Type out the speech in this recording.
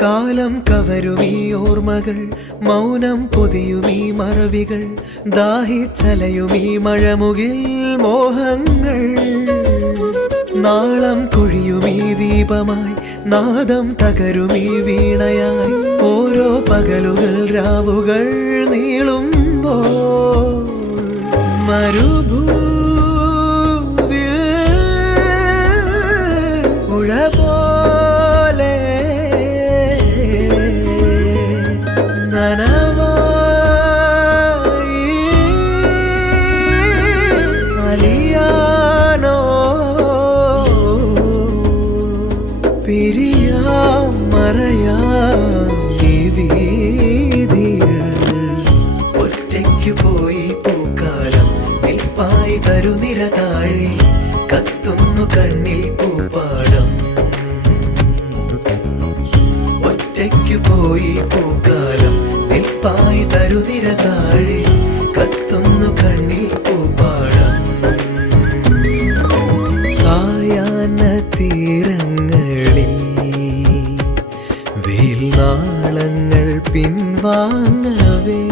കാലം കവരുമീ ഓർമ്മകൾ, മൗനം പൊതിയുമീ മറവികൾ, ദാഹിച്ചലയുമീ മഴമുകിൽ മോഹങ്ങൾ. നാളം കൊഴിയുമീ ദീപമായി, നാദം തകരുമീ വീണയായി, ഓരോ പകലുകൾ രാവുകൾ നീളുമ്പോൾ മരുഭൂവിൽ പുഴ പോലെ നനവായി അലിയാനോ പിരിയാം മറയാം ഈ വീതിയിൽ. ഒറ്റയ്ക്ക് പോയി പൂക്കാലം നിൽപ്പായി തരുനിര താഴെ, കത്തുന്നു കണ്ണിൽ പൂപ്പാടം. ഒറ്റയ്ക്ക് പോയി പൂക്കാലം നിൽപ്പായി തരുനിര താഴെ, കത്തുന്നു കണ്ണിൽ പൂപ്പാടം. സായാഹ്ന തീരങ്ങളിൽ വെയിൽ നാളങ്ങൾ പിൻവാങ്ങവേ